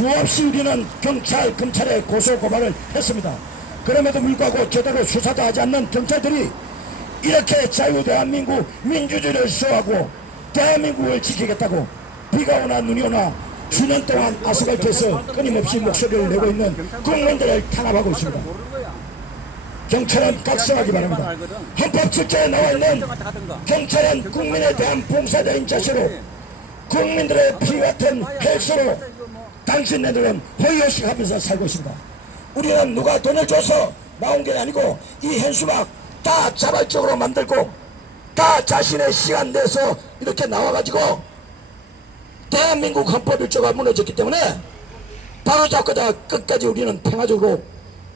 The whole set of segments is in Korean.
수없이 우리는 경찰, 검찰에 고소 고발을 했습니다. 그럼에도 불구하고 제대로 수사도 하지 않는 경찰들이 이렇게 자유대한민국 민주주의를 수호하고 대한민국을 지키겠다고 비가 오나 눈이 오나 수년 동안 아스팔트에서 끊임없이 목소리를 내고 있는 국민들을 탄압하고 있습니다. 경찰은 각성하기 바랍니다. 헌법 7조에 나와 있는 경찰은 국민에 대한 봉사자인 자세로 국민들의 피 같은 헬스로 당신네들은 호의호식하면서 살고 있습니다. 우리는 누가 돈을 줘서 나온 게 아니고 이 현수막 다 자발적으로 만들고 다 자신의 시간 내서 이렇게 나와가지고 대한민국 헌법 1조가 무너졌기 때문에 바로 잡고자 끝까지 우리는 평화적으로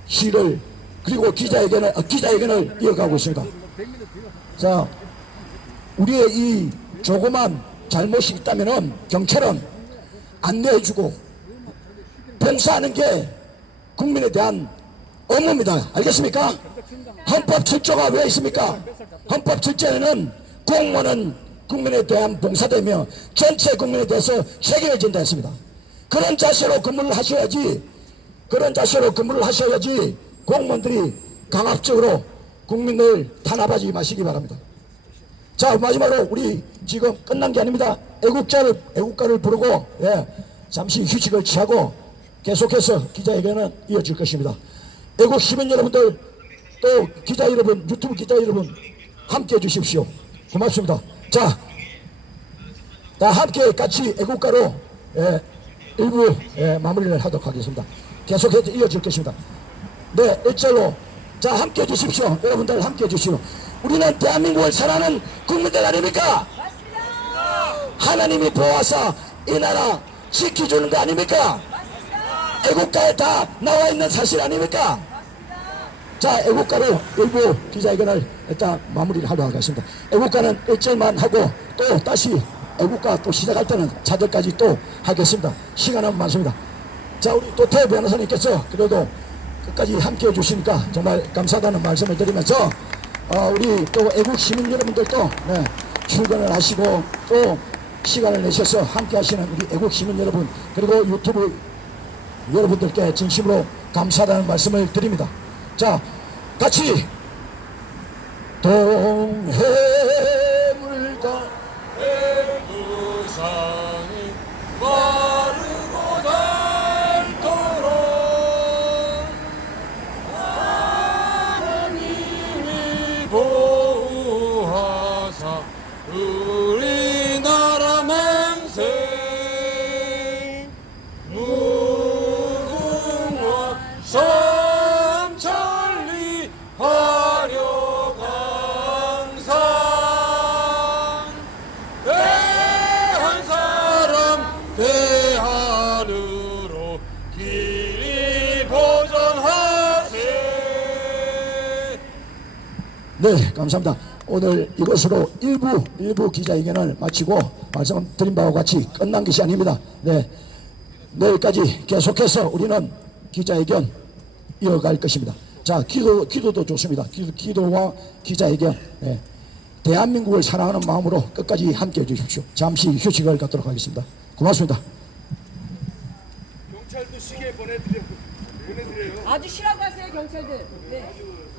시위를 그리고 기자회견을 이어가고 있습니다. 자, 우리의 이 조그만 잘못이 있다면은 경찰은 안내해주고 봉사하는 게 국민에 대한 업무입니다. 알겠습니까? 헌법 7조가 왜 있습니까? 헌법 7조에는 공무원은 국민에 대한 봉사되며 전체 국민에 대해서 책임을 진다 했습니다. 그런 자세로 근무를 하셔야지 공무원들이 강압적으로 국민을 탄압하지 마시기 바랍니다. 자, 마지막으로 우리 지금 끝난 게 아닙니다. 애국가를 부르고 잠시 휴식을 취하고 계속해서 기자회견은 이어질 것입니다. 애국 시민 여러분들 또 기자 여러분, 유튜브 기자 여러분 함께 해주십시오. 고맙습니다. 자, 다 함께 같이 애국가로 일부 마무리를 하도록 하겠습니다. 계속해서 이어질 것입니다. 네, 일절로 자 함께 해주십시오. 여러분들 함께 해주시오. 우리는 대한민국을 사랑하는 국민들 아닙니까? 하나님이 보아서 이 나라 지켜주는 거 아닙니까? 애국가에 다 나와 있는 사실 아닙니까? 자, 애국가로 일부 기자회견을 일단 마무리를 하도록 하겠습니다. 애국가는 1절만 하고 또 다시 애국가 또 시작할 때는 차들까지 또 하겠습니다. 시간은 많습니다. 자, 우리 또 태 변호사님께서 그래도 끝까지 함께 해주시니까 정말 감사하다는 말씀을 드리면서 우리 또 애국 시민 여러분들도 출근을 하시고 또 시간을 내셔서 함께 하시는 우리 애국 시민 여러분 그리고 유튜브 여러분들께 진심으로 감사하다는 말씀을 드립니다. 자, 같이 동해물과 해부산이 마르고 닳도록 하나님이 보호하사 우리나라 맹세 무궁화 삼천리 화려 강산 대한 사람 대하늘로 길이 보전하세. 네, 감사합니다. 오늘 이것으로 일부 기자회견을 마치고 말씀드린 바와 같이 끝난 것이 아닙니다. 네, 내일까지 계속해서 우리는 기자회견 이어갈 것입니다. 자, 기도도 좋습니다. 기도와 기자회견. 대한민국을 사랑하는 마음으로 끝까지 함께 해주십시오. 잠시 휴식을 갖도록 하겠습니다. 고맙습니다. 경찰도 시계 보내드려요. 아주 쉬라고 하세요, 경찰들. 네.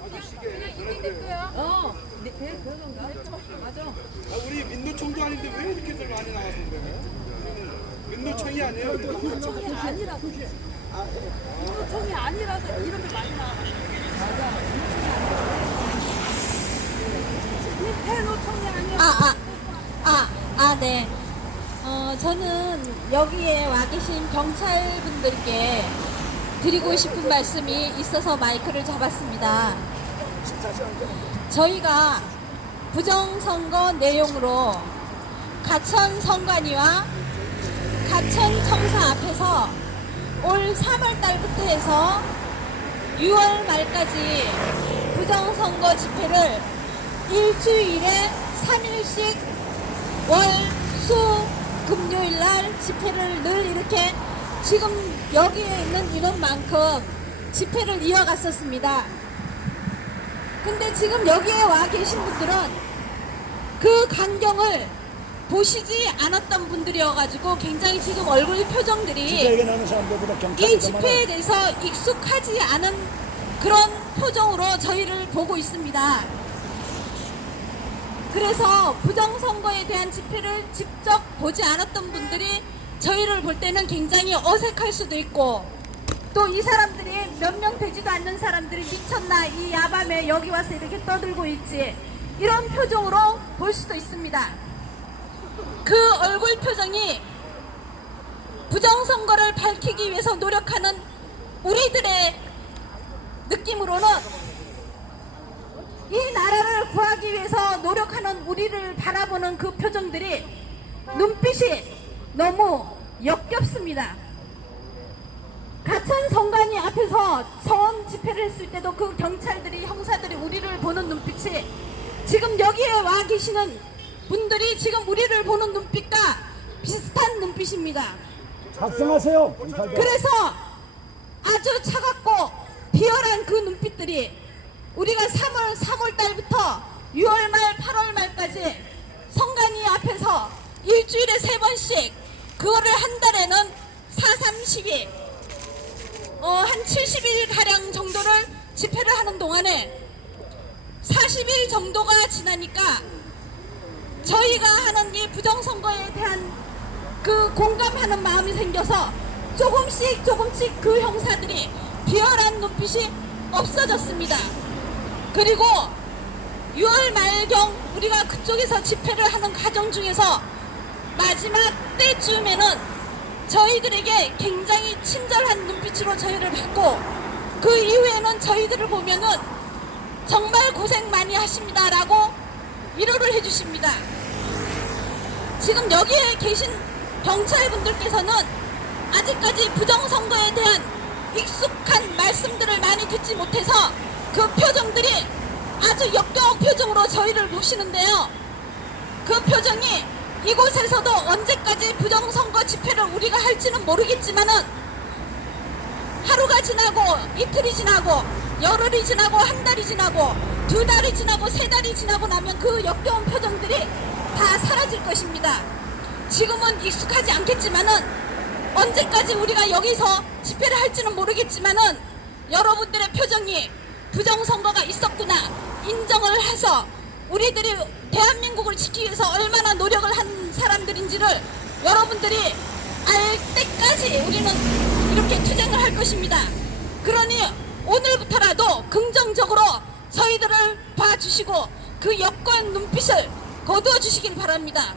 아주 시계 그냥 보내드려요. 네, 그런가? 맞아. 우리 민노총도 아닌데 왜 이렇게들 많이 나왔는데? 민노총이 아니에요. 민노총이 아니라서. 민노총이 아니라서 이렇게 많이 나와. 맞아. 민노총이 아니라. 네. 저는 여기에 와 계신 경찰분들께 드리고 싶은 말씀이 있어서 마이크를 잡았습니다. 저희가 부정선거 내용으로 가천선관위와 가천청사 앞에서 올 3월 달부터 해서 6월 말까지 부정선거 집회를 일주일에 3일씩 월, 수, 금요일 날 집회를 늘 이렇게 지금 여기에 있는 인원만큼 집회를 이어갔었습니다. 근데 지금 여기에 와 계신 분들은 그 광경을 보시지 않았던 분들이어가지고 굉장히 지금 얼굴 표정들이 집회에 나오는 사람들보다 경찰이 이 더 많아요. 집회에 대해서 익숙하지 않은 그런 표정으로 저희를 보고 있습니다. 그래서 부정선거에 대한 집회를 직접 보지 않았던 분들이 저희를 볼 때는 굉장히 어색할 수도 있고, 또 이 사람들이 몇 명 되지도 않는 사람들이 미쳤나, 이 야밤에 여기 와서 이렇게 떠들고 있지, 이런 표정으로 볼 수도 있습니다. 그 얼굴 표정이 부정선거를 밝히기 위해서 노력하는 우리들의 느낌으로는, 이 나라를 구하기 위해서 노력하는 우리를 바라보는 그 표정들이, 눈빛이 너무 역겹습니다. 가천 성관이 앞에서 처음 집회를 했을 때도 그 경찰들이, 형사들이 우리를 보는 눈빛이 지금 여기에 와 계시는 분들이 지금 우리를 보는 눈빛과 비슷한 눈빛입니다. 작성하세요. 그래서 아주 차갑고 비열한 그 눈빛들이 우리가 3월 달부터 6월 말 8월 말까지 성관이 앞에서 일주일에 3번씩, 그거를 한 달에는 4-3-12 한 70일 가량 정도를 집회를 하는 동안에 40일 정도가 지나니까 저희가 하는 이 부정선거에 대한 그 공감하는 마음이 생겨서 조금씩 그 형사들이 비열한 눈빛이 없어졌습니다. 그리고 6월 말경 우리가 그쪽에서 집회를 하는 과정 중에서 마지막 때쯤에는 저희들에게 굉장히 친절한 눈빛으로 저희를 봤고, 그 이후에는 저희들을 보면은 정말 고생 많이 하십니다 라고 위로를 해주십니다. 지금 여기에 계신 경찰분들께서는 아직까지 부정선거에 대한 익숙한 말씀들을 많이 듣지 못해서 그 표정들이 아주 역겨운 표정으로 저희를 보시는데요. 그 표정이 이곳에서도 언제까지 부정선거 집회를 우리가 할지는 모르겠지만은, 하루가 지나고 이틀이 지나고 열흘이 지나고 한 달이 지나고 2달이 지나고 3달이 지나고 나면 그 역겨운 표정들이 다 사라질 것입니다. 지금은 익숙하지 않겠지만은, 언제까지 우리가 여기서 집회를 할지는 모르겠지만은 여러분들의 표정이 부정선거가 있었구나 인정을 해서 우리들이 대한민국을 지키기 위해서 얼마나 노력을 한 사람들인지를 여러분들이 알 때까지 우리는 이렇게 투쟁을 할 것입니다. 그러니 오늘부터라도 긍정적으로 저희들을 봐주시고 그 역겨운 눈빛을 거두어 주시길 바랍니다.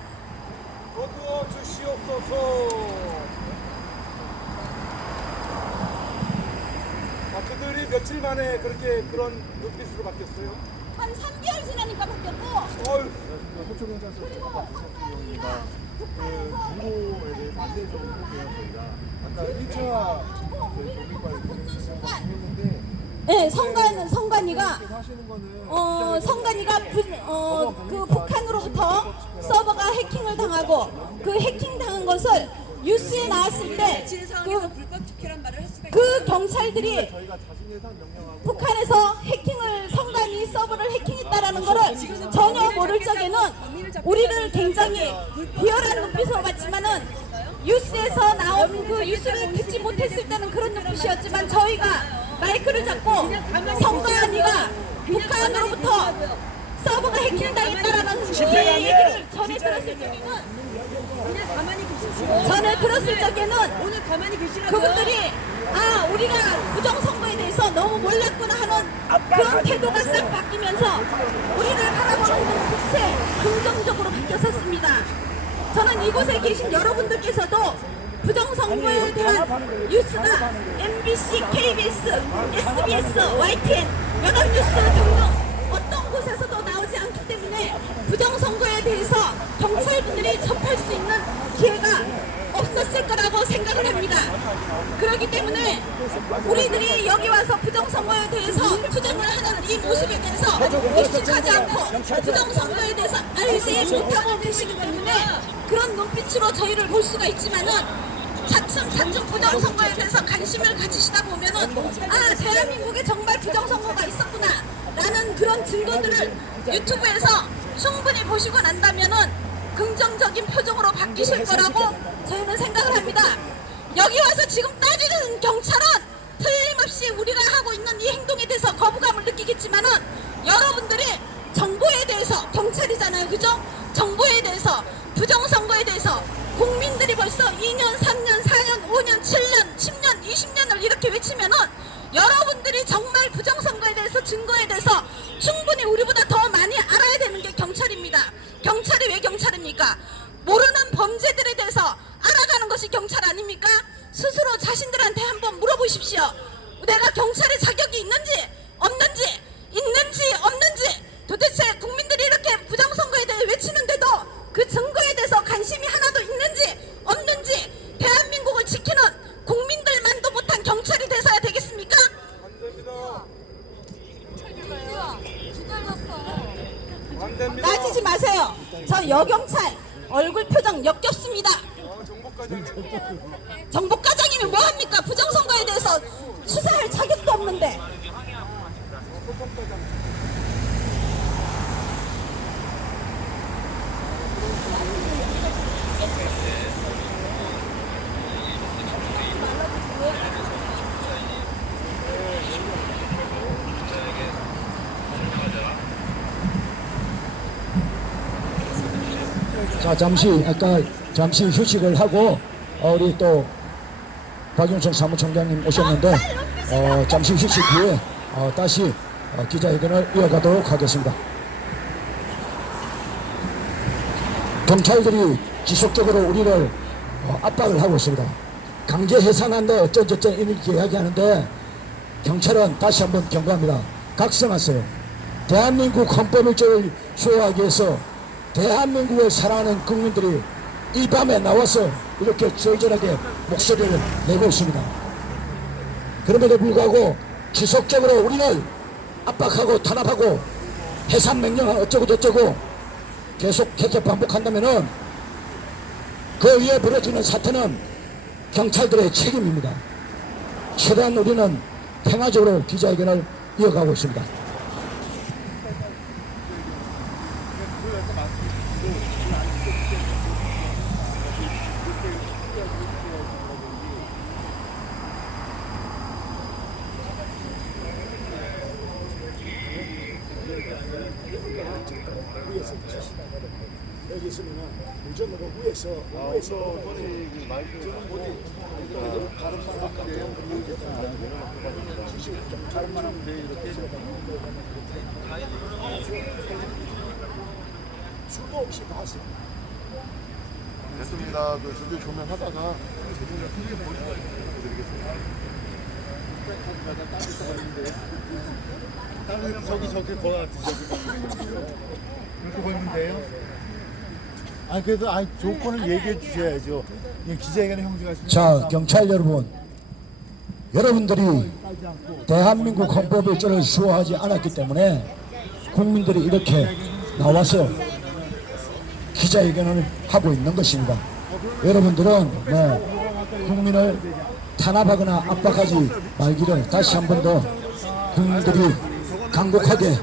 거두어 주시옵소서. 그들이 며칠 만에 그렇게 그런 눈빛으로 바뀌었어요? 한 3개월 지나니까 바뀌었고, 어휴. 그리고 성관이가 그 정보에 대해서 안대적으로 볼게요. 저희가 아까 1차 붙는 순간, 했는데 네, 성관이가 하시는 거는 성관이가 그 북한으로부터 서버가 해킹을 당하고, 그 해킹 당한 것을 뉴스에 나왔을 때 상황에서 불법 집회란 말을 할 수가 그 경찰들이 저희가 자신 예산 명령하고 북한에서 해킹을, 성관이 서버를 해킹했다라는 거를 전혀 모를 적에는 우리를 굉장히 비열한 눈빛으로 봤지만은, 뉴스에서 나온 그 뉴스를 듣지 못했을 때는 그런 눈빛이었지만, 저희가 마이크를 잡고 성관이가 북한으로부터 서버가 해킹당했다라는 이 얘기를 전해 들었을 적에는, 그냥 가만히 계십시오. 전에 들었을 적에는 오늘 가만히 계시라고요. 그분들이 우리가 부정선거에 대해서 너무 몰랐구나 하는 그런 태도가 싹 바뀌면서 우리를 바라보는 눈빛에 긍정적으로 바뀌었었습니다. 저는 이곳에 계신 여러분들께서도 부정선거에 대한 뉴스가 MBC, KBS, SBS, YTN, 연합뉴스 등등 어떤 곳에서도 나오지 않기 때문에 부정선거에 대해서 경찰분들이 접할 수 있는 기회가 없었을 거라고 생각을 합니다. 그렇기 때문에 우리들이 여기 와서 부정선거에 대해서 투쟁을 하는 이 모습에 대해서 익숙하지 않고 부정선거에 대해서 알지 못하고 계시기 때문에 그런 눈빛으로 저희를 볼 수가 있지만은, 차츰 부정선거에 대해서 관심을 가지시다 보면은 대한민국에 정말 부정선거가 있었구나 라는 그런 증거들을 유튜브에서 충분히 보시고 난다면은 긍정적인 표정으로 바뀌실 거라고 저희는 생각을 합니다. 여기 와서 지금 따지는 경찰은 틀림없이 우리가 하고 있는 이 행동에 대해서 거부감을 느끼겠지만은 여러분들이 정보에 대해서 경찰이잖아요, 그죠? 정보에 대해서 부정선거에 대해서 국민들이 벌써 2년, 3년, 4년, 5년, 7년, 10년, 20년을 이렇게 외치면은 여러분들이 정말 부정선거에 대해서 증거에 대해서 충분히 우리보다 더 많이 알아야 되는 게 경찰입니다. 경찰이 왜 경찰입니까? 모르는 범죄들에 대해서 알아가는 것이 경찰 아닙니까? 스스로 자신들한테 한번 물어보십시오. 내가 경찰의 자격이 있는지 없는지 도대체 국민들이 이렇게 부정선거에 대해 외치는데도 그 증거에 대해서 관심이 하나도 있는지 없는지 대한민국을 지키는 국민들만도 못한 경찰이 돼서야 되겠습니까? 안 됩니다. 따지지 마세요. 저 여경찰 얼굴 표정 역겹습니다. 정복과장이면 뭐합니까? 부정선거에 대해서 수사할 자격도 없는데. 자, 잠시 휴식을 하고 우리 또 박윤성 사무총장님 오셨는데 잠시 휴식 뒤에 다시 기자회견을 이어가도록 하겠습니다. 경찰들이 지속적으로 우리를 압박을 하고 있습니다. 강제 해산한다 어쩌저쩌 이렇게 이야기하는데 경찰은 다시 한번 경고합니다. 각성하세요. 대한민국 헌법 1조를 수호하기 위해서 대한민국을 사랑하는 국민들이 이 밤에 나와서 이렇게 절절하게 목소리를 내고 있습니다. 그럼에도 불구하고 지속적으로 우리를 압박하고 탄압하고 해산 명령을 어쩌고 저쩌고 계속해서 반복한다면은 그 위에 벌어지는 사태는 경찰들의 책임입니다. 최대한 우리는 평화적으로 기자회견을 이어가고 있습니다. 여기 있으면 우전으로 위에서 다른 말 할게요. 다른 말 하면 돼. 이렇게 수도 없이 봤어요. 됐습니다. 그 주제 조명하다가 다른 저기 거야 이렇게 보이면 돼요? 아 그래도 조건을 얘기해 주셔야죠. 기자회견의 형식가 자, 경찰 여러분들이 대한민국 헌법 1조를 수호하지 않았기 때문에 국민들이 이렇게 나와서 기자회견을 하고 있는 것입니다. 여러분들은 국민을 탄압하거나 압박하지 말기를 다시 한 번 더 국민들이 간곡하게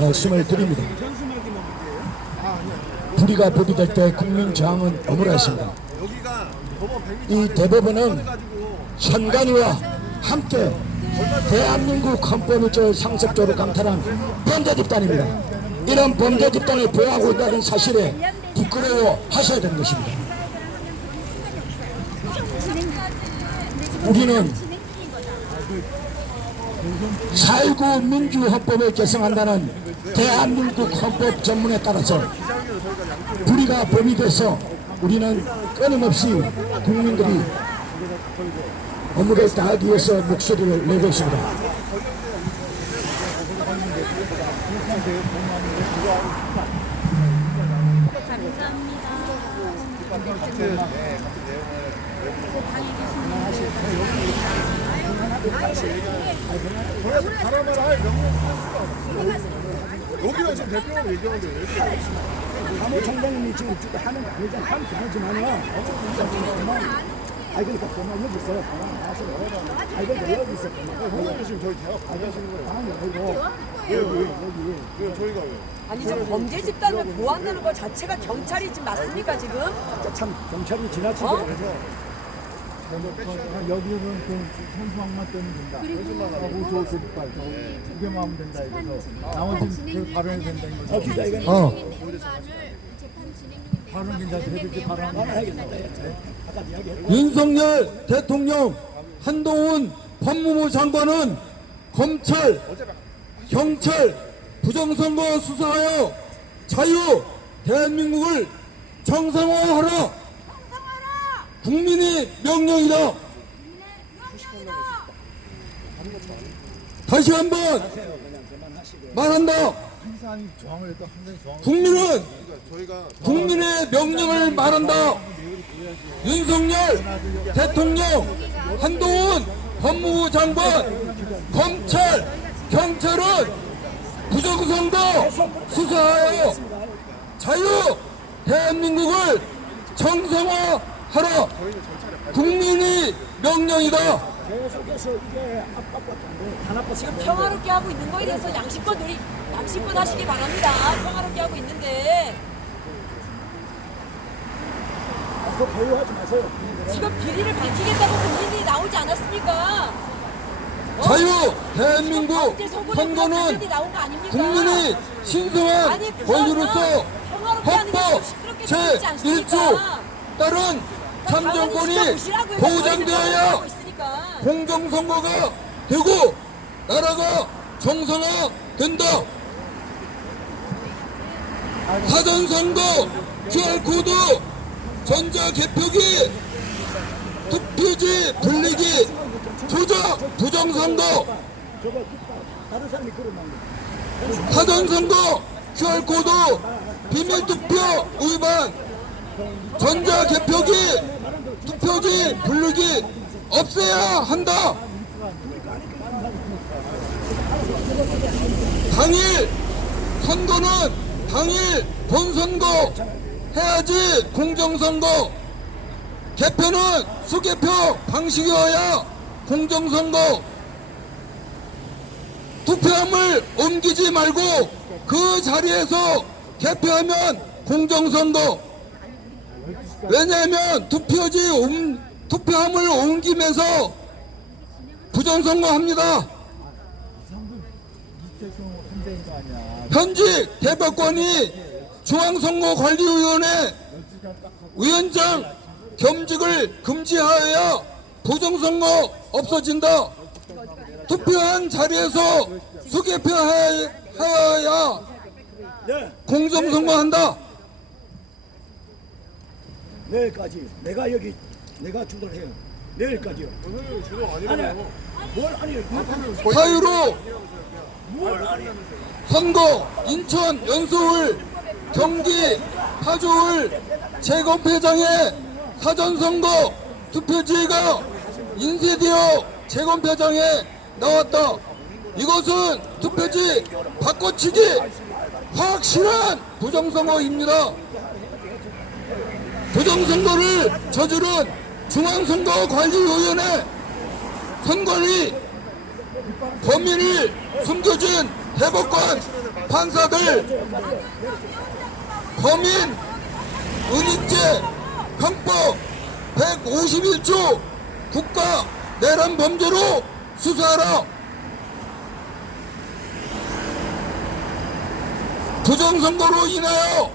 말씀을 드립니다. 불의가 법이 될 때 국민 저항은 어무라했습니다. 이 대법원은 선관위와 함께 대한민국 헌법 1조를 상습적으로 강탈한 범죄 집단입니다. 이런 범죄 집단을 보호하고 있다는 사실에 부끄러워하셔야 되는 것입니다. 우리는 4.19 민주헌법을 개정한다는 대한민국 헌법 전문에 따라서 불의가 법이 돼서 우리는 끊임없이 국민들이 업무를 다하기 위해서 목소리를 내고 있습니다. 여기가 지금 대표하고 얘기하는데 왜 이렇게 사무총장님이 지금 하는 게 아니지만은 아니 그러니까 그만 여기 있어요. 그만 나와서 아니 근데 여기 있어. 선생님 지금 저희 대학 반대하시는 거예요. 방이 여기고 왜 저희가 왜? 아니 지금 범죄 집단을 보호한다는 것 자체가 경찰이 지금 맞습니까 지금? 참 경찰이 지나치게 어? 해서 여기는 그 현수막만 뜨면 된다. 하고 좋으니까 두개만 하면 된다. 이래서 나머지는 그 발언이 된다는 거죠. 진짜 이건 발언 괜찮지? 이렇게 발언 아까 이야기했던 윤석열 대통령, 한동훈 법무부 장관은 검찰, 경찰 부정선거 수사하여 자유 대한민국을 정상화하라. 국민의 명령이다. 다시 한번 말한다. 항상 저항을 해도 항상 저항을 국민은 저희가 국민의 명령을 말한다. 윤석열 대통령, 한동훈 법무부 장관, 검찰, 경찰은 부정선거 수사하여 자유 대한민국을 정상화하라. 국민의 명령이다. 계속해서 이게 압박받고 지금 평화롭게 하고 있는 거에 대해서 양심껏 하시기 바랍니다. 평화롭게 하고 있는데 그거 배우하지 마세요. 지금 비리를 밝히겠다고 국민들이 나오지 않았습니까? 자유 대한민국 범죄 소굴에 그런 선거는 국민들이 나온 거 아닙니까? 국민이 신성한 아니, 그거는 권리로서 평화롭게 하는 게 헌법 시끄럽게 들리지 않습니까? 제1조 따른 참정권이 보장되어야 공정선거가 되고 나라가 정상화된다. 사전선거 QR코드 전자개표기 투표지 분리기 조작 부정선거 저거 다른 사람이 그러면 사전선거 QR코드 비밀투표 위반 전자개표기 투표지 분리기 없애야 한다. 당일 선거는 당일 본선거 해야지 공정선거. 개표는 수개표 방식이어야 공정선거. 투표함을 옮기지 말고 그 자리에서 개표하면 공정선거. 왜냐하면 투표함을 옮기면서 부정선거 합니다. 이태성 한대인 거 아니야. 현직 대법관이 중앙선거관리위원회 위원장 겸직을 금지하여야 부정선거 없어진다. 투표한 자리에서 수개표하여야 공정선거한다. 내일까지 내가 주도해요. 내일까지요. 선생님 주로 아니라고. 뭘 아니에요? 사유로 선거 인천 연수울 경기 파주울 재검표장의 사전선거 투표지가 인쇄되어 재검표장에 나왔다. 이것은 투표지 바꿔치기 확실한 부정선거입니다. 부정선거를 저지른 중앙선거관리위원회 선관위 범인을 숨겨진 대법관 판사들 범인 은닉죄 형법 151조 국가 내란 범죄로 수사하라. 부정선거로 인하여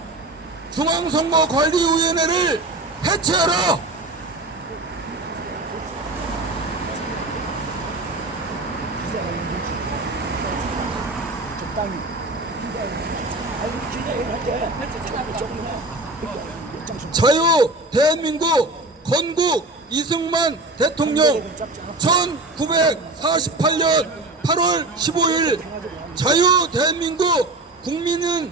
중앙선거관리위원회를 해체하라. 적당히 자유 대한민국 건국 이승만 대통령 1948년 8월 15일 자유 대한민국 국민이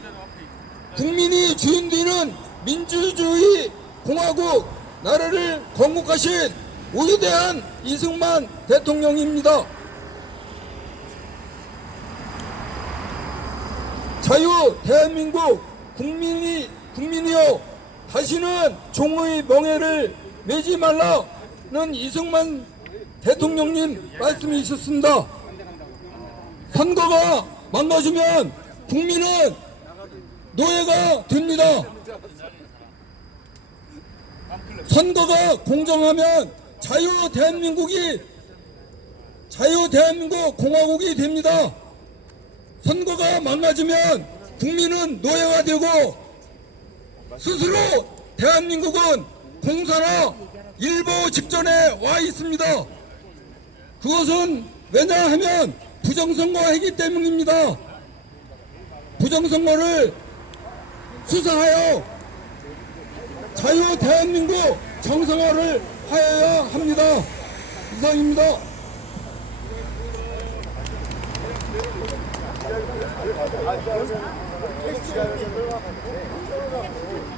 주인 되는 민주주의 공화국 나라를 건국하신 위대한 이승만 대통령입니다. 자유 대한민국 국민이여 다시는 종의 멍에를 매지 말라. 이승만 대통령님 말씀이 있었습니다. 선거가 망가지면 국민은 노예가 됩니다. 선거가 공정하면 자유 대한민국 공화국이 됩니다. 선거가 망가지면 국민은 노예가 되고 스스로 대한민국은 공산화 일보 직전에 와 있습니다. 그것은 왜냐하면 부정선거했기 때문입니다. 부정선거를 수사하여 자유 대한민국 정상화를 하여야 합니다. 이상입니다. 경찰들은 지금 이 자리에서 기다리는 것을 못하게 하는 거고요.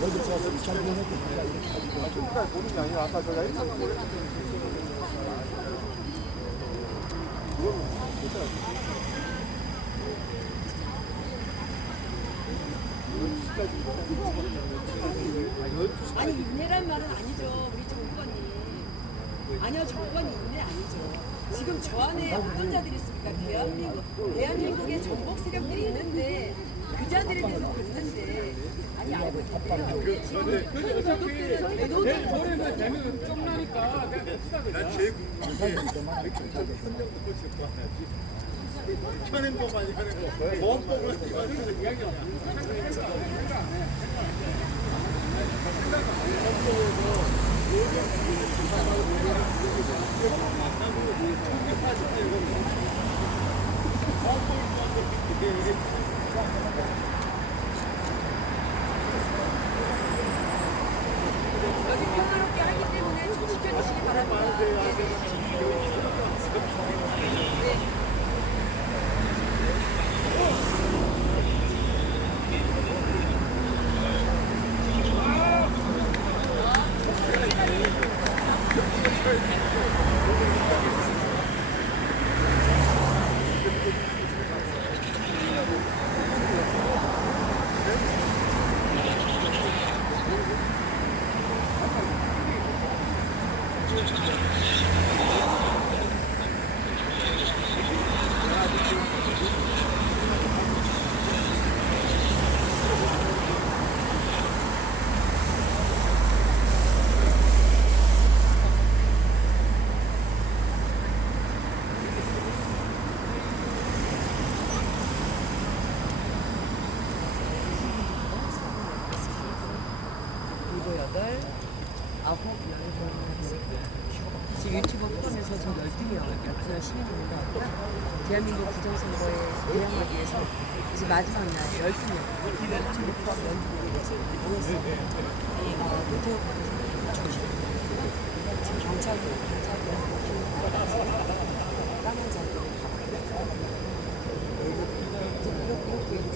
측에서는 이 자리에서 시간이 되면 하겠다는 것을 이런 것 같습니다. 보는 게 아니라 아까 제가 했던 거. 아니 인내란 말은 아니죠, 우리 정권이. 아니요, 정권이 인내 아니죠. 지금 저 안에 어떤 자들이 있습니까? 대한민국에 정복 세력들이 있는데 그 자들에 대해서 듣는데 아니 알고 있는데요. 노래만 되면 쫑나니까 내가 봅시다. 제일 궁금한 게 현행법 아니 현행법 보험법을 가지고 이야기하는 여기 평화롭게 하기 때문에 좀 지켜주시기 바랍니다. 지금 유튜브 포함해서 지금 12명 시민입니다. 대한민국 부정선거에 대응하기 위해서 이제 마지막 날 12명 유튜브 포함 연주국이 모여서 노태우 지금 경찰도 까만 자도 이렇게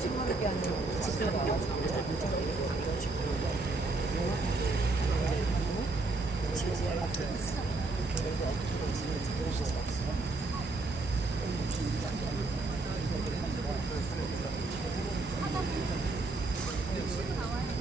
찍먹게 하는 집회가 와가지고 잘 문제가 이런 식으로 하다 보니까 지금 나와요.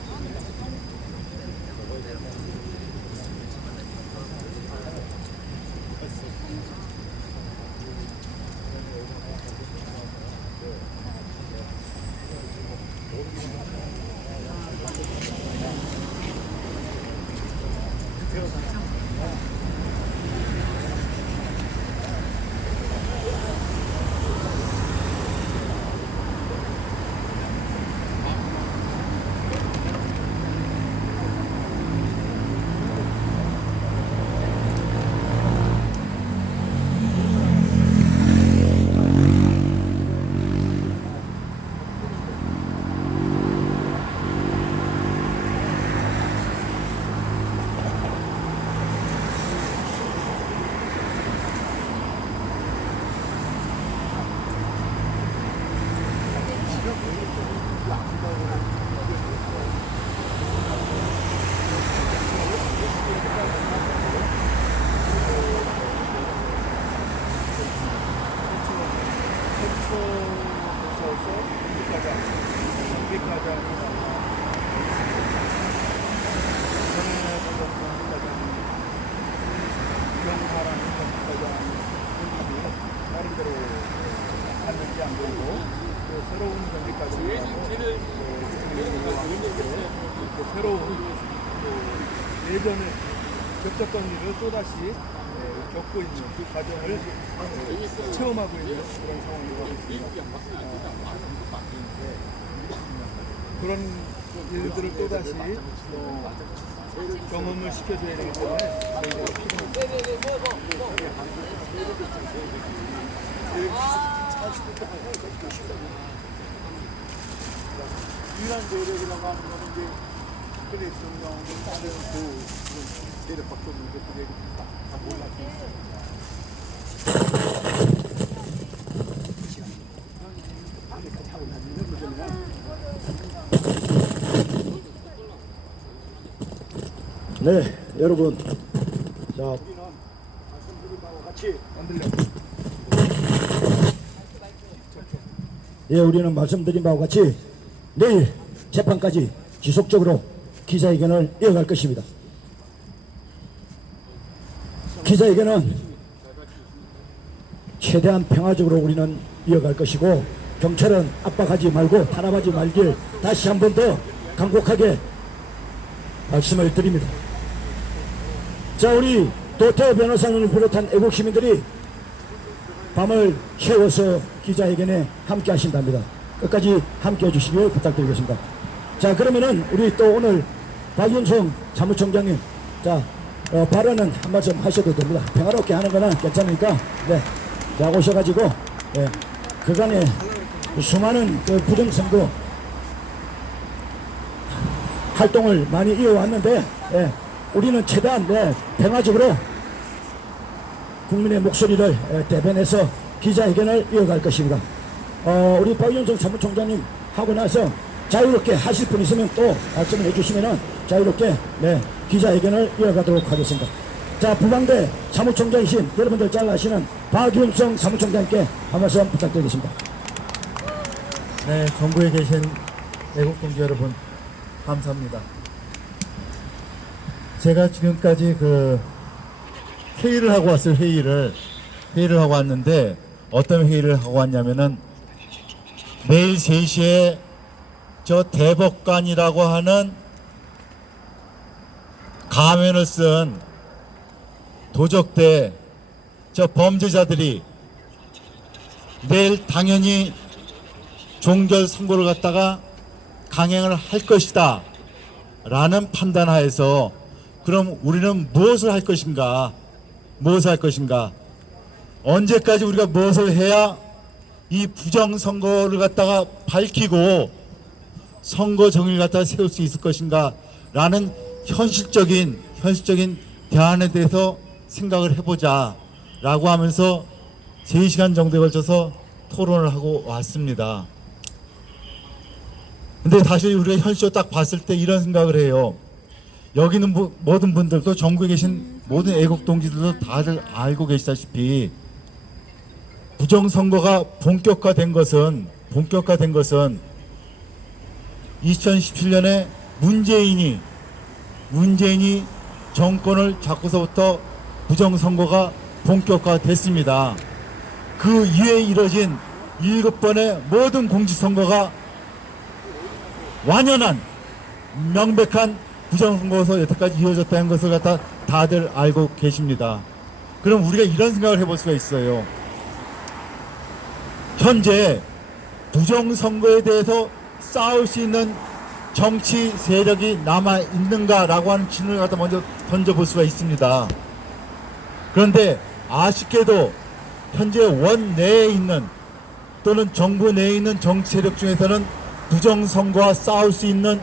새로운 경기까지 새로운 예전에 겪었던 일을 또다시 겪고 있는 그 과정을 체험하고 있는 그런 상황이 되고 있습니다. 그런 일들을 또다시 경험을 시켜줘야 되기 때문에 저희들이 필요합니다. 유일한 세력이라고 하는 거는 이제 대통령 다른 그 세력밖에 없는데 그게 다 몰랐어요. 네, 여러분. 자, 예, 우리는 말씀드린 바와 같이 내일 재판까지 지속적으로 기자회견을 이어갈 것입니다. 기자회견은 최대한 평화적으로 우리는 이어갈 것이고, 경찰은 압박하지 말고 탄압하지 말길 다시 한 번 더 간곡하게 말씀을 드립니다. 자, 우리 도태우 변호사님을 비롯한 애국 시민들이 밤을 채워서 기자회견에 함께 하신답니다. 끝까지 함께 해주시길 부탁드리겠습니다. 자, 그러면은 우리 또 오늘 박윤성 사무총장님, 자, 발언은 한 말씀 하셔도 됩니다. 평화롭게 하는 거는 괜찮으니까, 네, 자, 오셔가지고, 네, 그간에 수많은 그 부정선거 활동을 많이 이어왔는데, 예, 우리는 최대한 평화적으로 국민의 목소리를 대변해서 기자회견을 이어갈 것입니다. 우리 박윤성 사무총장님 하고 나서 자유롭게 하실 분 있으면 또 말씀을 해주시면은 자유롭게 기자회견을 이어가도록 하겠습니다. 자, 부방대 사무총장이신 여러분들 잘 아시는 박윤성 사무총장님께 한 말씀 부탁드리겠습니다. 네, 전국에 계신 애국 동지 여러분, 감사합니다. 제가 지금까지 회의를 하고 왔어요. 회의를 하고 왔는데, 어떤 회의를 하고 왔냐면은 내일 3시에 저 대법관이라고 하는 가면을 쓴 도적대 저 범죄자들이 내일 당연히 종결 선고를 갖다가 강행을 할 것이다 라는 판단하에서, 그럼 우리는 무엇을 할 것인가, 언제까지 우리가 무엇을 해야 이 부정선거를 갖다가 밝히고 선거 정의를 갖다가 세울 수 있을 것인가 라는 현실적인 대안에 대해서 생각을 해보자 라고 하면서 3시간 정도에 걸쳐서 토론을 하고 왔습니다. 근데 다시 우리가 현실적으로 딱 봤을 때 이런 생각을 해요. 여기 있는 모든 분들도, 전국에 계신 모든 애국 동지들도 다들 알고 계시다시피 부정선거가 본격화된 것은 2017년에 문재인이 정권을 잡고서부터 부정선거가 본격화됐습니다. 그 이후에 이뤄진 7번의 모든 공직선거가 완연한 명백한 부정선거에서 여태까지 이어졌다는 것을 갖다 다들 알고 계십니다. 그럼 우리가 이런 생각을 해볼 수가 있어요. 현재 부정선거에 대해서 싸울 수 있는 정치 세력이 남아 있는가라고 하는 질문을 갖다 먼저 던져볼 수가 있습니다. 그런데 아쉽게도 현재 원내에 있는 또는 정부 내에 있는 정치 세력 중에서는 부정선거와 싸울 수 있는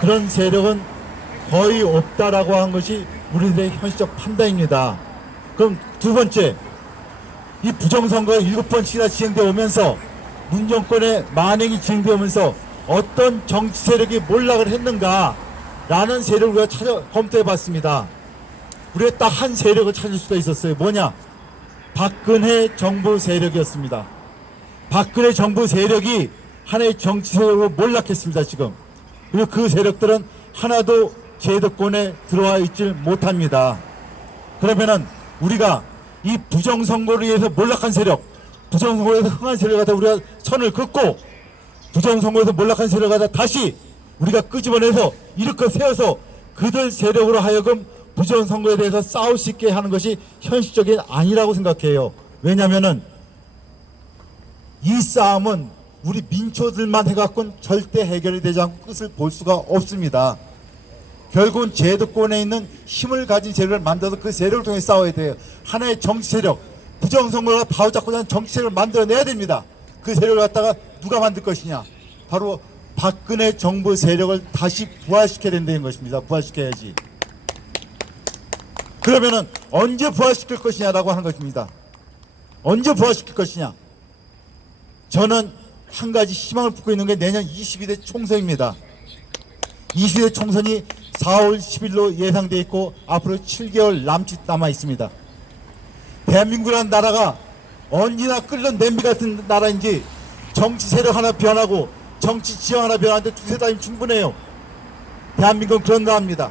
그런 세력은 거의 없다라고 하는 것이 우리들의 현실적 판단입니다. 그럼 두 번째, 이 부정선거가 7번씩이나 진행되어 오면서 문정권의 만행이 진행되어 오면서 어떤 정치 세력이 몰락을 했는가라는 세력을 우리가 검토해 봤습니다. 우리가 딱 한 세력을 찾을 수가 있었어요. 뭐냐? 박근혜 정부 세력이었습니다. 박근혜 정부 세력이 하나의 정치 세력으로 몰락했습니다. 지금. 그리고 그 세력들은 하나도 제도권에 들어와 있질 못합니다. 그러면은 우리가 이 부정선거를 위해서 몰락한 세력, 부정선거에서 흥한 세력을 갖다 우리가 선을 긋고 부정선거에서 몰락한 세력을 갖다 다시 우리가 끄집어내서 일으켜 세워서 그들 세력으로 하여금 부정선거에 대해서 싸울 수 있게 하는 것이 현실적인 아니라고 생각해요. 왜냐하면은 이 싸움은 우리 민초들만 해갖고는 절대 해결이 되지 않고 끝을 볼 수가 없습니다. 결국은 제도권에 있는 힘을 가진 세력을 만들어서 그 세력을 통해 싸워야 돼요. 하나의 정치 세력, 부정선거를 바로잡고자 하는 정치 세력을 만들어내야 됩니다. 그 세력을 갖다가 누가 만들 것이냐? 바로 박근혜 정부 세력을 다시 부활시켜야 된다는 것입니다. 부활시켜야지. 그러면은 언제 부활시킬 것이냐라고 하는 것입니다. 언제 부활시킬 것이냐? 저는 한 가지 희망을 품고 있는 게 내년 22대 총선입니다. 22대 총선이 4월 10일로 예상되어 있고 앞으로 7개월 남짓 남아 있습니다. 대한민국이라는 나라가 언제나 끓는 냄비 같은 나라인지 정치 세력 하나 변하고 정치 지형 하나 변하는데 두세 달이면 충분해요. 대한민국은 그런 나라입니다.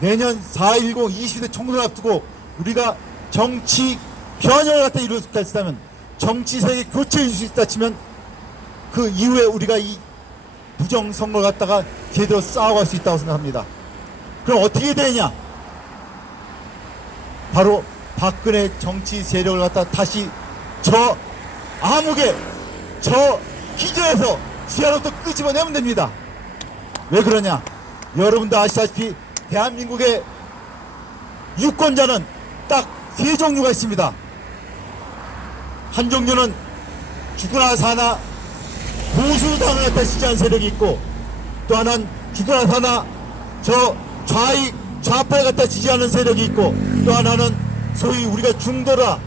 내년 4.10 20대 총선 앞두고 우리가 정치 변형을 갖다 이룰 수 있다면 정치 세력이 교체해줄 수 있다 치면 그 이후에 우리가 이 부정선거를 갖다가 제대로 싸워갈 수 있다고 생각합니다. 그럼 어떻게 되냐? 바로 박근혜 정치 세력을 갖다 다시 저 암흑의 저 기저에서 지하로부터 끄집어내면 됩니다. 왜 그러냐? 여러분도 아시다시피 대한민국의 유권자는 딱 세 종류가 있습니다. 한 종류는 죽으나 사나 보수당을 갖다 지지하는 세력이 있고, 또 하나는 죽으나 사나 저 좌익 좌파에 갖다 지지하는 세력이 있고, 또 하나는 소위 우리가 중도라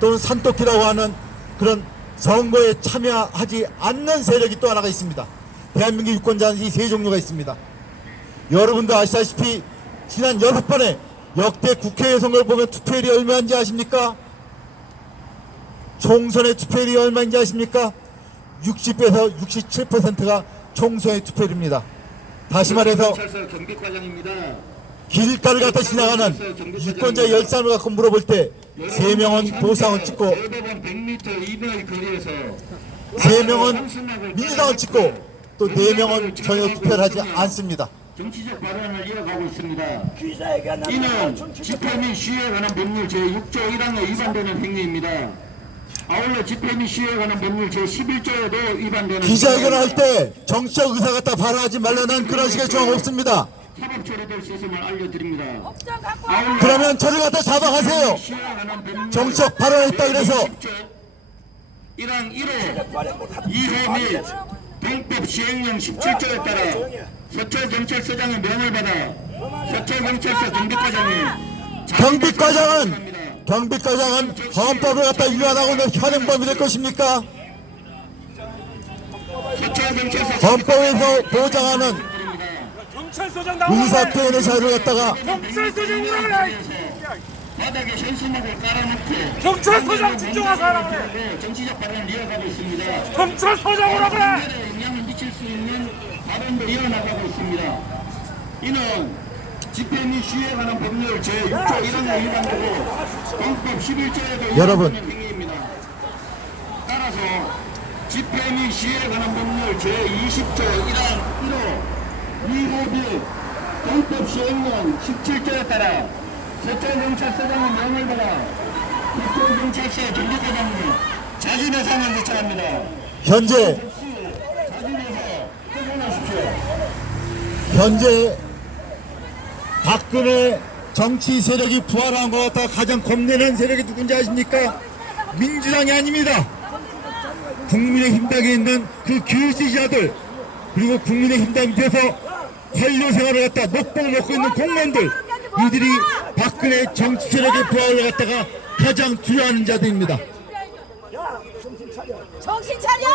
또는 산토끼라고 하는 그런 선거에 참여하지 않는 세력이 또 하나가 있습니다. 대한민국 유권자는 이 세 종류가 있습니다. 여러분도 아시다시피 지난 6번의 역대 국회의원 선거를 보면 투표율이 얼마인지 아십니까? 총선의 투표율이 얼마인지 아십니까? 60에서 67%가 총선의 투표율입니다. 다시 말해서 길가를 갖다 지나가는 유권자 10사람을 갖고 물어볼 때 3명은 보수당을 찍고 3명은 민주당을 찍고 또 4명은 전혀 투표를 하지 않습니다. 정치적 발언을 이어가고 있습니다. 이는 집회 및 시위에 관한 법률 제6조 1항에 위반되는 행위입니다. 아울러 집회 및 시위에 관한 법률 제11조에도 위반되는 기자회견을 할 때 정치적 의사 갖다 발언하지 말라는 그런 식의 조항 없습니다. 사법 처리될 수 있음을 알려드립니다. 그러면 저를 갖다 잡아가세요. 정치적 발언했다 그래서 1항 1호 2호 및 동법 시행령 17조에 따라 서초경찰서장의 명을 받아 서초경찰서 경비과장은 헌법을 갖다 위반하고 있는 현행범이 될 것입니까? 헌법에서 보장하는 의사표현의 자유를 갖다가 바닥에 현수막을 깔아놓고 경찰서장 집중하서 하라고 정치적 발언을 이어가고 있습니다. 경찰서장으로 그래. 영향을 미칠 수 있는 발언도 이어나가고 있습니다. 이는 집회 및 시위에 관한 법률 제6조 1항에 위반되고 헌법 11조에도 여러분. 위반되는 행위입니다. 따라서 집회 및 시위에 관한 법률 제20조 1항 1호 2호 및 헌법 시행령 17조에 따라 서초경찰서장의 명을 받아 서초경찰서 경비과장님 자진해산을 요청합니다. 현재 박근혜 정치 세력이 부활한 것 같다 가장 겁내는 세력이 누군지 아십니까? 민주당이 아닙니다. 국민의힘 당에 있는 그 규지자들 그리고 국민의힘 당 밑에서 관료 생활을 갖다 먹고 먹고 있는 공무원들 이들이 박근혜 정치 세력의 부활을 갖다가 가장 두려워하는 자들입니다. 정신 차려!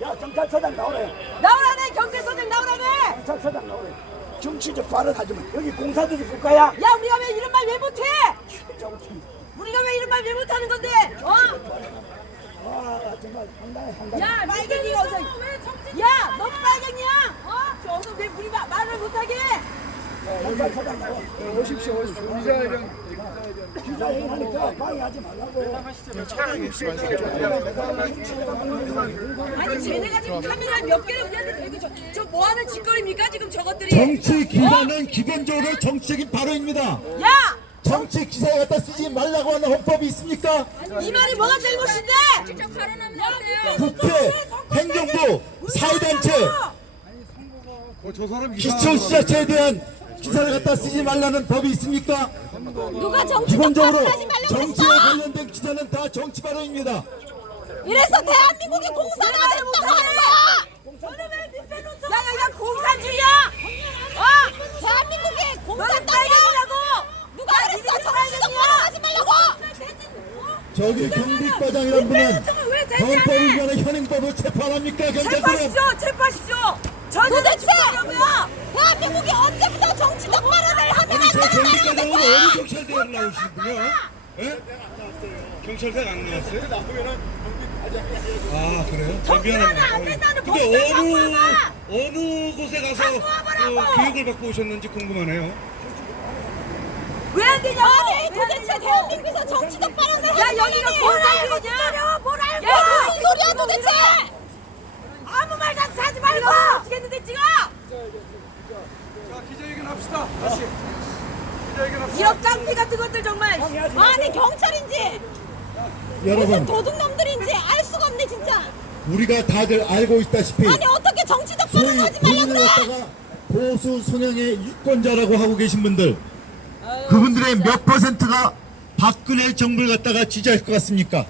야, 경찰서장 나오래. 나오라네 경찰서장 나오라네! 경찰서장 나오래. 정치적 발언하지 마. 여기 공사들이 국가야. 야 우리가 왜 이런 말 왜 못해? 우리가 왜 이런 말 왜 못하는 건데? 어? 아, 정말 상당해. 야 빨갱이가 어서 야 너 빨갱이야? 어? 저 어서 왜 우리 말을 못하게? 경찰서장 나와. 오십시오. 기자회견. 기자회견하니까 방해하지 말라고. 아니 쟤네가 지금 카메라 몇 개를 우리한테 대고 저 뭐하는 짓거리입니까 지금 저것들이? 정치 기사는 기본적으로 정치적인 발언입니다. 야! 정치 기사에 갖다 쓰지 말라고 하는 헌법이 있습니까? 이 말이 뭐가 잘못인데? 국회, 행정부, 사회단체, 저 사람 기초지자체에 대한 기사를 갖다 쓰지 말라는 법이 있습니까? 누가 정치 기본적으로 하지 말라고 정치에 그랬어? 관련된 기사는 다 정치 발언입니다. 이래서 대한민국이 공산화 됐다고 하는 거야. 야야야 공산주의야! 어? 대한민국이 너는 공산 땅이야. 빨갱이라고! 누가 그랬어? 정치 똑바로 하지 말라고. 저기 경비과장이라는 분은 왜 되지 헌법 않아? 위반의 현행법으로 체포합니까? 경찰들은 체포하시죠! 체포하시죠! 도대체 체포하려고요! 대한민국이 언제부터 정치 똑바로를 하면 안 저 되는 경비과장은 거야? 어느 경찰대를 나오시군요. 예? 경찰대 안 나왔어요? 아 그래요? 정치하면 안 된다는 근데 법을 갖고 어느 곳에 가서 와보라고! 교육을 받고 오셨는지 궁금하네요. 왜 안 되냐고! 아니 도대체 대한민국에서 정치 똑바로를 야 하는 여기가 거니? 뭘 알고 있냐? 뭘 알고! 야 무슨 소리야 도대체? 아무 말도 하지 말고! 미치겠는데 지금! 자, 기자회견 합시다. 다시. 기자회견 합시다. 이런 깡패 같은 것들 정말! 아니 경찰인지 무슨 여러분 도둑놈들인지 알 수가 없네 진짜. 우리가 다들 알고 있다시피 아니 어떻게 정치 똑바로 소위 하지 말라고 본인을 그래? 갖다가 보수 성향의 유권자라고 하고 계신 분들 그분들의 몇 퍼센트가 박근혜 정부를 갖다가 지지할 것 같습니까?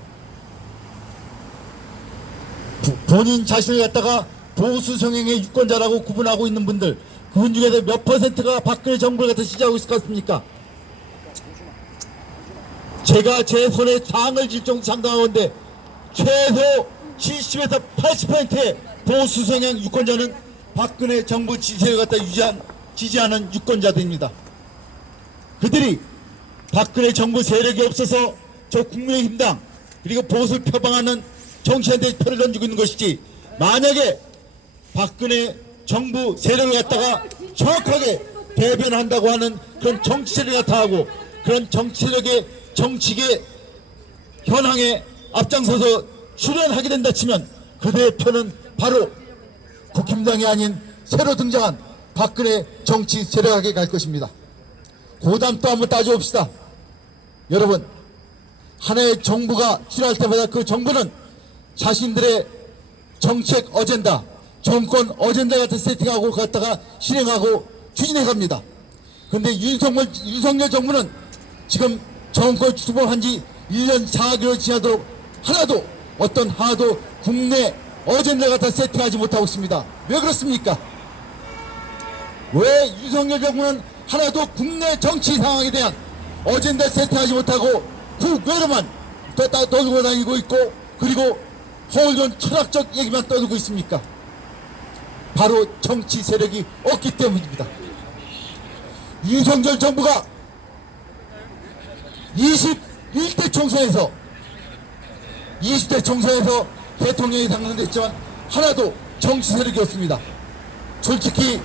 본인 자신을 갖다가 보수 성향의 유권자라고 구분하고 있는 분들 그분 중에서 몇 퍼센트가 박근혜 정부를 갖다 지지하고 있을 것 같습니까? 제가 제 손에 상을 질 정도 상당하건데 최소 70에서 80%의 보수 성향 유권자는 박근혜 정부 지지를 갖다 지지하는 유권자들입니다. 그들이 박근혜 정부 세력이 없어서 저 국민의힘당 그리고 보수를 표방하는 정치한테 표를 던지고 있는 것이지 만약에 박근혜 정부 세력을 갖다가 정확하게 대변한다고 하는 그런 정치 세력이 나타나고 그런 정치 세력의 정치계 현황에 앞장서서 출연하게 된다 치면 그들의 표는 바로 국힘당이 아닌 새로 등장한 박근혜 정치 세력에게 갈 것입니다. 고담 또 한번 따져봅시다. 여러분 하나의 정부가 출연할 때마다 그 정부는 자신들의 정책 어젠다 정권 어젠다 같은 세팅하고 갖다가 실행하고 추진해 갑니다. 그런데 윤석열 정부는 지금 정권 출범한 지 1년 4개월 지나도록 하나도 국내 어젠다 갖다 세팅하지 못하고 있습니다. 왜 그렇습니까? 왜 윤석열 정부는 하나도 국내 정치 상황에 대한 어젠다 세팅하지 못하고 국외로만 떠들고 다니고 있고 그리고 허울된 철학적 얘기만 떠들고 있습니까? 바로 정치 세력이 없기 때문입니다. 윤석열 정부가 21대 총선에서 20대 총선에서 대통령이 당선됐지만 하나도 정치 세력이 없습니다. 솔직히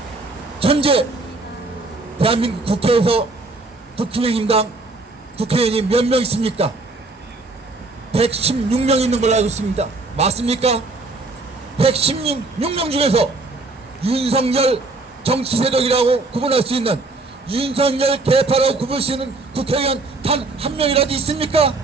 현재 대한민국 국회에서 국민의힘당 국회의원이 몇 명 있습니까? 116명 있는 걸로 알고 있습니다. 맞습니까? 116명 중에서 윤석열 정치 세력이라고 구분할 수 있는 윤석열 개파라고 구분할 수 있는 국회의원 단 한 명이라도 있습니까?